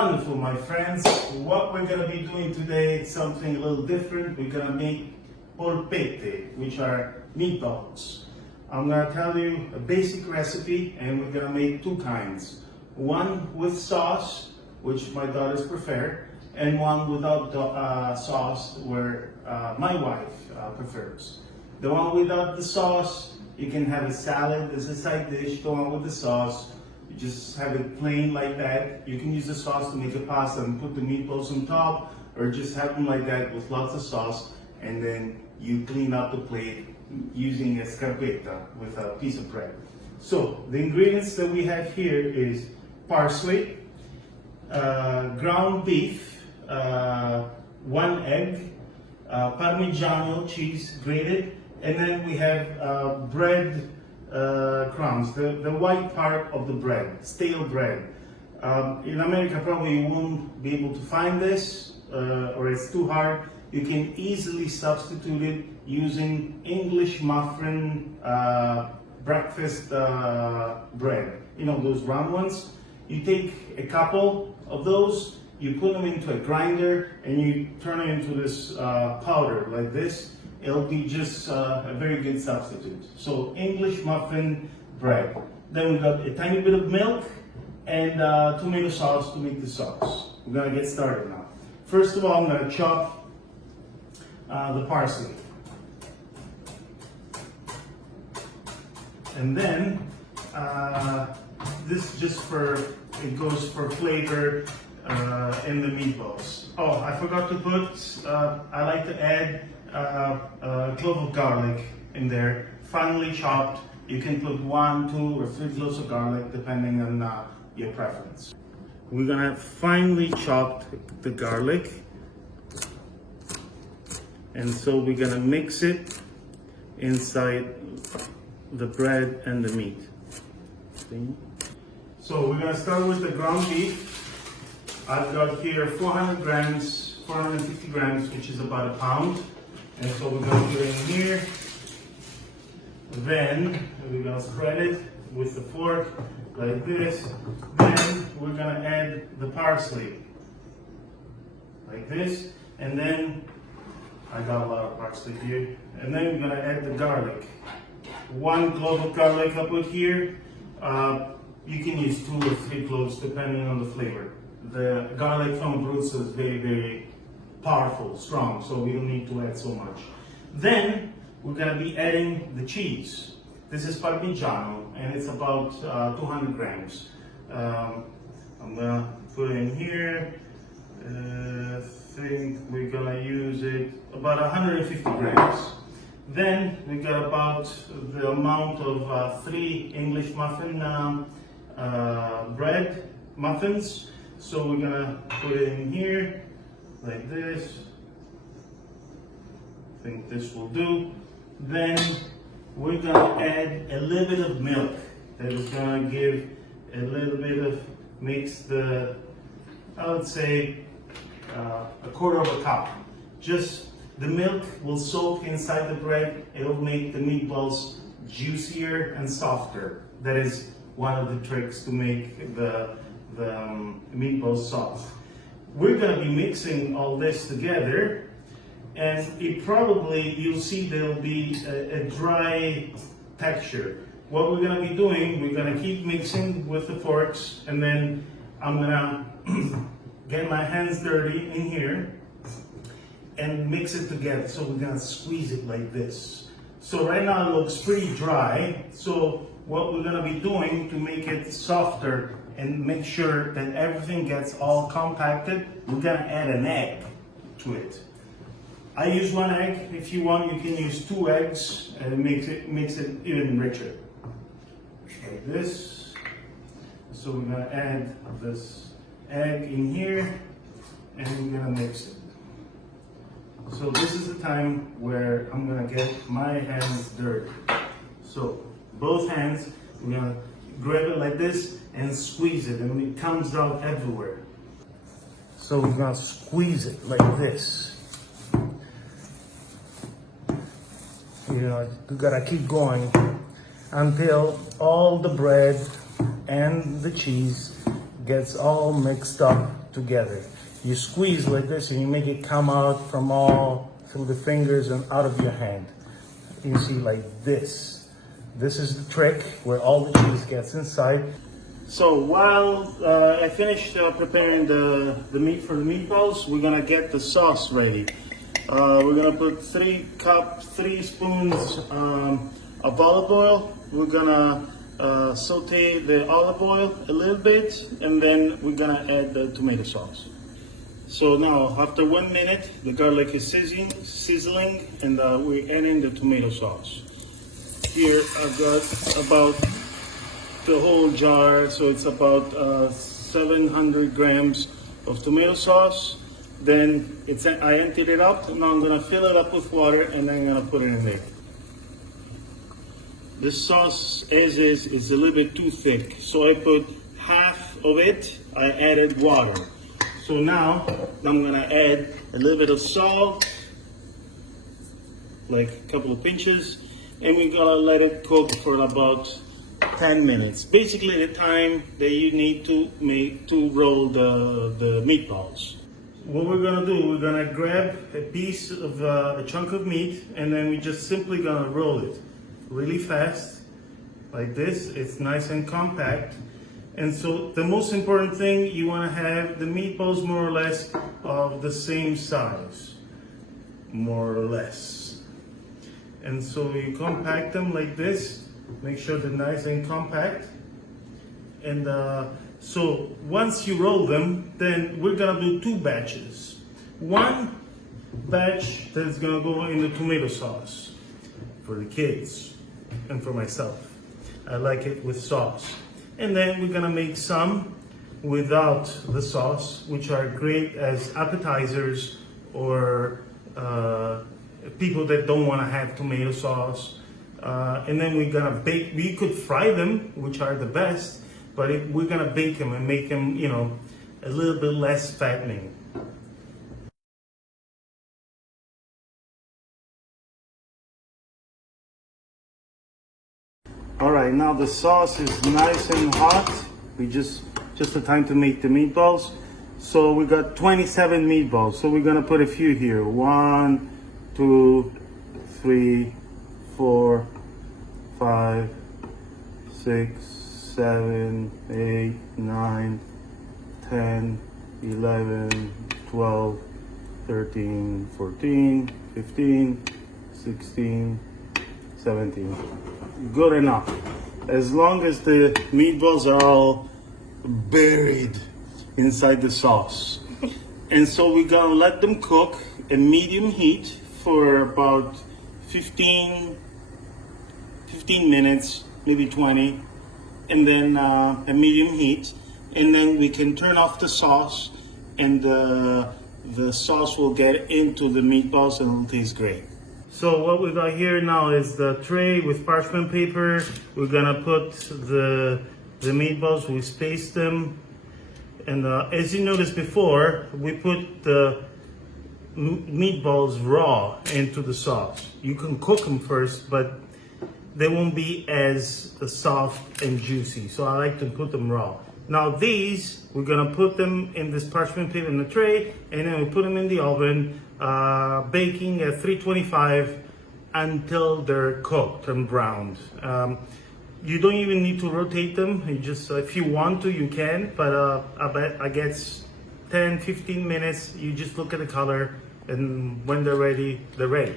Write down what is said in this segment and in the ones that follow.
Wonderful, my friends. What we're gonna be doing today is something a little different. We're gonna make polpette, which are meatballs. I'm gonna tell you a basic recipe, and we're gonna make two kinds. One with sauce, which my daughters prefer, and one without sauce, where my wife prefers. The one without the sauce, you can have a salad as a side dish. The one with the sauce, you just have it plain like that. You can use the sauce to make a pasta and put the meatballs on top, or just have them like that with lots of sauce, and then you clean up the plate using a scarpetta with a piece of bread. So the ingredients that we have here is parsley, ground beef, 1 egg, Parmigiano cheese grated, and then we have bread crumbs, the white part of the bread, stale bread. In America, probably you won't be able to find this, or it's too hard. You can easily substitute it using English muffin breakfast bread. You know, those round ones? You take a couple of those, you put them into a grinder, and you turn it into this powder like this. It'll be just a very good substitute. So English muffin bread. Then we got a tiny bit of milk and tomato sauce to make the sauce. We're gonna get started now. First of all, I'm gonna chop the parsley. And then this just it goes for flavor in the meatballs. Oh, I forgot to put, I like to add a clove of garlic in there, finely chopped. You can put 1, 2, or 3 cloves of garlic depending on your preference. We're gonna finely chop the garlic, and so we're gonna mix it inside the bread and the meat. So we're gonna start with the ground beef. I've got here 400 grams, 450 grams, which is about a pound. And so we're gonna put it in here. Then we're gonna spread it with the fork like this. Then we're gonna add the parsley like this. And then I got a lot of parsley here. And then we're gonna add the garlic. 1 clove of garlic I put here. You can use 2 or 3 cloves depending on the flavor. The garlic from Abruzzo is very, very powerful, strong, so we don't need to add so much. Then we're gonna be adding the cheese. This is Parmigiano, and it's about 200 grams. I'm gonna put it in here. I think we're gonna use it about 150 grams. Then we got about the amount of 3 English muffin bread muffins. So we're gonna put it in here like this. I think this will do. Then we're gonna add a little bit of milk. That is gonna give a little bit of, makes the, I would say, a quarter of a cup. Just the milk will soak inside the bread. It'll make the meatballs juicier and softer. That is one of the tricks to make the meatballs soft. We're gonna be mixing all this together, and it probably, you'll see there'll be a dry texture. What we're gonna be doing, we're gonna keep mixing with the forks, and then I'm gonna get my hands dirty in here and mix it together. So we're gonna squeeze it like this. So right now it looks pretty dry. So what we're gonna be doing to make it softer and make sure that everything gets all compacted, we're gonna add an egg to it. I use 1 egg. If you want, you can use 2 eggs, and it makes it even richer. Like this. So we're gonna add this egg in here, and we're gonna mix it. So this is the time where I'm gonna get my hands dirty. So both hands, we're gonna grab it like this and squeeze it, and it comes out everywhere. So we're gonna squeeze it like this. You know, you gotta keep going until all the bread and the cheese gets all mixed up together. You squeeze like this and you make it come out from all through the fingers and out of your hand. You see, like this. This is the trick where all the cheese gets inside. So while I finished preparing the meat for the meatballs, we're gonna get the sauce ready. We're gonna put 3 spoons of olive oil. We're gonna saute the olive oil a little bit, and then we're gonna add the tomato sauce. So now, after 1 minute, the garlic is sizzling, and we're adding the tomato sauce. Here I've got about the whole jar, so it's about 700 grams of tomato sauce. Then I emptied it up, and now I'm gonna fill it up with water, and then I'm gonna put it in there. This sauce, as is a little bit too thick, so I put half of it. I added water. So now I'm gonna add a little bit of salt, like a couple of pinches, and we're gonna let it cook for about 10 minutes. Basically the time that you need to roll the meatballs. What we're gonna do, we're gonna grab a piece of a chunk of meat, and then we're just simply gonna roll it really fast, like this. It's nice and compact. And so the most important thing, you want to have the meatballs more or less of the same size, more or less. And so you compact them like this, make sure they're nice and compact. And so once you roll them, then we're gonna do 2 batches. One batch that's gonna go in the tomato sauce for the kids and for myself. I like it with sauce. And then we're gonna make some without the sauce, which are great as appetizers or people that don't wanna have tomato sauce. And then we're gonna bake. We could fry them, which are the best, but we're gonna bake them and make them, you know, a little bit less fattening. All right, now the sauce is nice and hot. We just the time to make the meatballs. So we got 27 meatballs. So we're gonna put a few here. 1, 2, 3, 4, 5, 6, 7, 8, 9, 10, 11, 12, 13, 14, 15, 16, 17. Good enough. As long as the meatballs are all buried inside the sauce. And so we're gonna let them cook at medium heat for about 15 minutes, maybe 20, and then at medium heat. And then we can turn off the sauce, and the sauce will get into the meatballs and it'll taste great. So what we got here now is the tray with parchment paper. We're gonna put the meatballs, we spaced them. And as you noticed before, we put the meatballs raw into the sauce. You can cook them first, but they won't be as soft and juicy. So I like to put them raw. Now these, we're gonna put them in this parchment paper in the tray, and then we put them in the oven, baking at 325 until they're cooked and browned. You don't even need to rotate them. You just, if you want to, you can, but I guess 10-15 minutes, you just look at the color, and when they're ready, they're ready.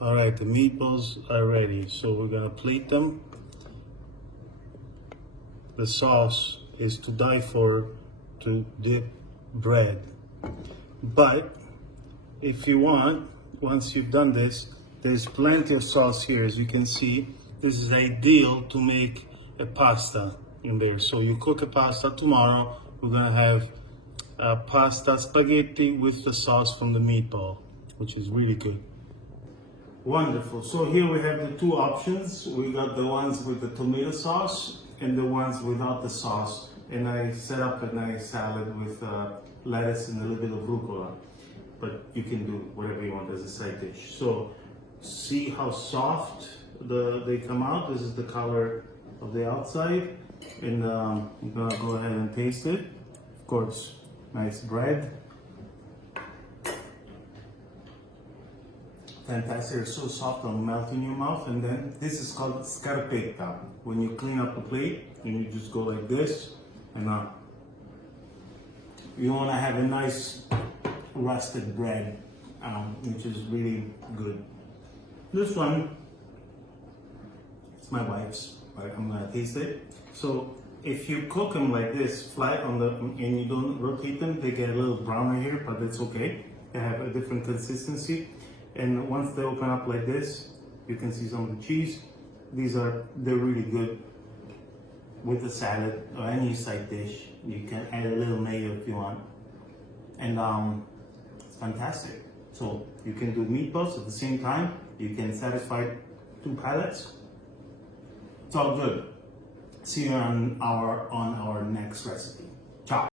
All right, the meatballs are ready, so we're gonna plate them. The sauce is to die for, to dip bread. But if you want, once you've done this, there's plenty of sauce here. As you can see, this is ideal to make a pasta in there. So you cook a pasta tomorrow, we're gonna have pasta spaghetti with the sauce from the meatball, which is really good. Wonderful. So here we have the two options. We got the ones with the tomato sauce and the ones without the sauce. And I set up a nice salad with lettuce and a little bit of rucola. But you can do whatever you want as a side dish. So see how soft they come out. This is the color of the outside. And I'm gonna go ahead and taste it. Of course, nice bread. Fantastic, it's so soft and melt in your mouth. And then this is called scarpetta. When you clean up a plate and you just go like this, and you want to have a nice rusted bread, which is really good. This one, it's my wife's, but I'm gonna taste it. So if you cook them like this, flat on and you don't rotate them, they get a little browner here, but that's okay. They have a different consistency. And once they open up like this, you can see some of the cheese. They're really good with the salad or any side dish. You can add a little mayo if you want. And it's fantastic. So you can do meatballs at the same time. You can satisfy two palates. It's all good. See you on our next recipe. Ciao.